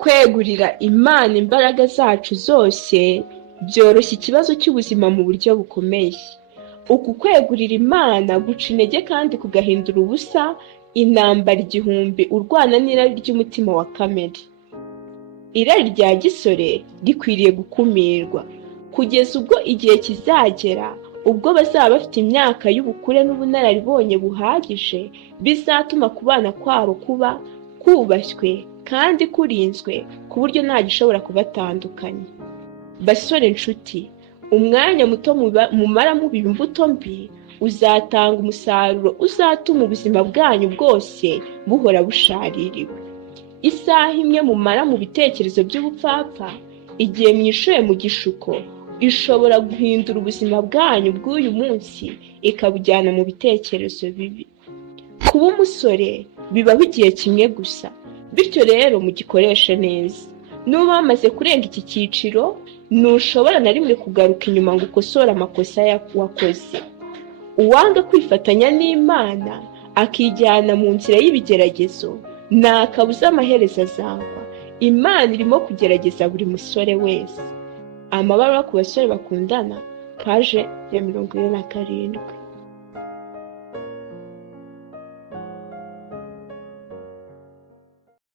Kwegurira Imana imbaraga zacu zose byoroshya ikibazo cy'ubuzima mu buryo bukomeye. Uku kwegurira Imana guca intege kandi kugahindura ubusa intambara igihumbi urwana n'irari ry'umutima wa kamere. Irari rya gisore rikwiriye gukumirwa kugeza ubwo igihe kizagera ubwo bazaba bafite imyaka y'ubukure n'ubunararibonye buhagije bizatuma kubana kwabo kuba kubashywe kandi kurinzwe ku buryo nta gishobora kubatandukanya. Basore nshuti, umwanya muto mumara mubiba imbuto mbi uzatanga umusaruro uzatuma ubuzima bwanyu bwose buhora bushaririwe. Isaha imwe mumara mu bitekerezo by'ubupfapfa igihe mwishuye mu gishuko ishobora guhindura ubuzima bwanyu bw'uyu munsi ikabujyana mu bitekerezo bibi. Kuba umusore bibaho igihe kimwe gusa, bityo rero mugikoreshe neza. Nuba wamaze kurenga iki cyiciro ntushobora na rimwe kugaruka inyuma ngo ukosore amakosa wakoze. Uwanga kwifatanya n'Imana akijyana mu nzira y'ibigeragezo nta kabuza amaherezo azagwa. Imana irimo kugerageza buri musore wese. Amabaruwa ku basore bakundana, paje ya 47.